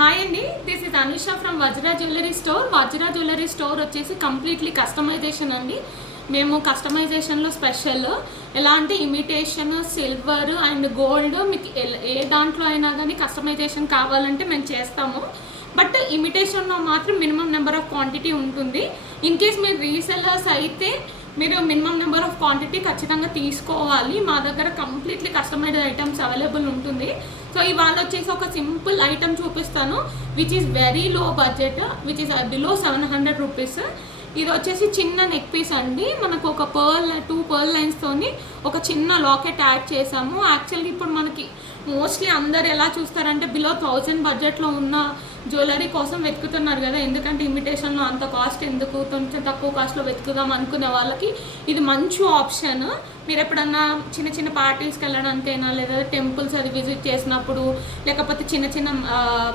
Hi అండి, this is Anisha from Vajra jewellery store. Vajra jewellery store వచ్చేసి completely customization అండి. మేము కస్టమైజేషన్లో స్పెషల్ ఎలా అంటే ఇమిటేషన్, సిల్వర్ అండ్ గోల్డ్ మీకు ఏ దాంట్లో అయినా కానీ కస్టమైజేషన్ కావాలంటే మేము చేస్తాము. బట్ ఇమిటేషన్లో మాత్రం మినిమం నెంబర్ ఆఫ్ క్వాంటిటీ ఉంటుంది. ఇన్ కేస్ మీరు రీసెల్లర్స్ అయితే మీరు మినిమం నెంబర్ ఆఫ్ క్వాంటిటీ ఖచ్చితంగా తీసుకోవాలి. మా దగ్గర కంప్లీట్లీ కస్టమైజ్డ్ ఐటమ్స్ అవైలబుల్ ఉంటుంది. సో ఇవాళ వచ్చేసి ఒక సింపుల్ ఐటమ్ చూపిస్తాను which is very low budget, which is below 700 rupees. ఇది వచ్చేసి చిన్న నెక్ పీస్ అండి. మనకు ఒక టూ పర్ల్ లైన్స్తోని ఒక చిన్న లాకెట్ యాడ్ చేసాము. యాక్చువల్లీ ఇప్పుడు మనకి మోస్ట్లీ అందరు ఎలా చూస్తారంటే బిలో 1000 బడ్జెట్లో ఉన్న జ్యువెలరీ కోసం వెతుకుతున్నారు కదా, ఎందుకంటే ఇమిటేషన్లో అంత కాస్ట్ ఎందుకు, కొంచెం తక్కువ కాస్ట్లో వెతుకుదాం అనుకునే వాళ్ళకి ఇది మంచి ఆప్షన్. మీరు ఎప్పుడన్నా చిన్న చిన్న పార్టీస్కి వెళ్ళడానికైనా లేదా టెంపుల్స్ అది విజిట్ చేసినప్పుడు లేకపోతే చిన్న చిన్న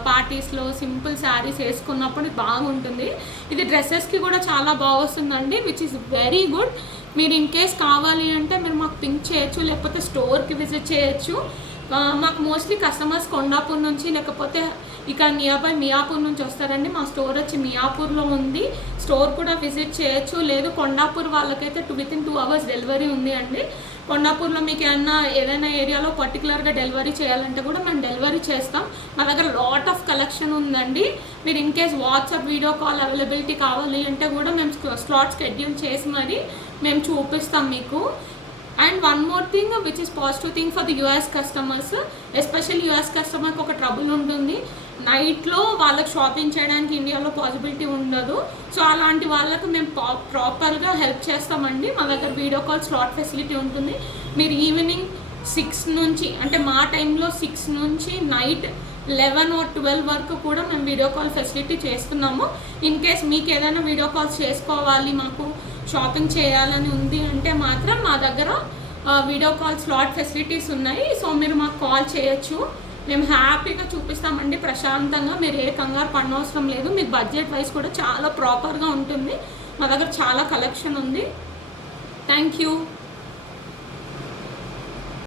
పార్టీస్లో సింపుల్ శారీస్ వేసుకున్నప్పుడు బాగుంటుంది. ఇది డ్రెస్సెస్కి కూడా చాలా బాగా వస్తుందండి, విచ్ ఈస్ వెరీ గుడ్. మీరు ఇన్ కేస్ కావాలి అంటే మీరు మాకు పింక్ చేయొచ్చు, లేకపోతే స్టోర్కి విజిట్ చేయొచ్చు. మాకు మోస్ట్లీ కస్టమర్స్ కొండాపూర్ నుంచి లేకపోతే ఇక్కడ నియర్ బై మియాపూర్ నుంచి వస్తారండి. మా స్టోర్ వచ్చి మియాపూర్లో ఉంది. స్టోర్ కూడా విజిట్ చేయొచ్చు. లేదు కొండాపూర్ వాళ్ళకైతే వితిన్ 2 hours డెలివరీ ఉంది అండి. కొండాపూర్లో మీకు ఏదైనా ఏరియాలో పర్టికులర్గా డెలివరీ చేయాలంటే కూడా మేము డెలివరీ చేస్తాం. మా దగ్గర లాట్ ఆఫ్ కలెక్షన్ ఉందండి. మీరు in case WhatsApp video call availability కావాలి అంటే కూడా మేము స్లాట్ షెడ్యూల్ చేసి మరి మేము చూపిస్తాం మీకు. And one more thing which is positive thing for the US customers, especially US కస్టమర్కి ఒక ట్రబుల్ ఉంటుంది, నైట్లో వాళ్ళకి షాపింగ్ చేయడానికి ఇండియాలో పాసిబిలిటీ ఉండదు. సో అలాంటి వాళ్ళకు మేము ప్రాపర్గా హెల్ప్ చేస్తామండి. మా దగ్గర వీడియో కాల్ స్లాట్ ఫెసిలిటీ ఉంటుంది. మీరు ఈవినింగ్ 6 నుంచి అంటే మా టైంలో 6 నుంచి నైట్ 11 or 12 వరకు కూడా మేము వీడియో కాల్ ఫెసిలిటీ చేస్తున్నాము. ఇన్ కేస్ మీకు ఏదైనా వీడియో కాల్స్ చేసుకోవాలి, మాకు షాపింగ్ చేయాలని ఉంది అంటే మాత్రం మా దగ్గర వీడియో కాల్ స్లాట్ ఫెసిలిటీస్ ఉన్నాయి. సో మీరు మాకు కాల్ చేయొచ్చు, మేము హ్యాపీగా చూపిస్తామండి ప్రశాంతంగా. మీరు ఏ కంగారు పడనవసరం లేదు. మీకు బడ్జెట్ వైజ్ కూడా చాలా ప్రాపర్గా ఉంటుంది. మా దగ్గర చాలా కలెక్షన్ ఉంది. Thank you.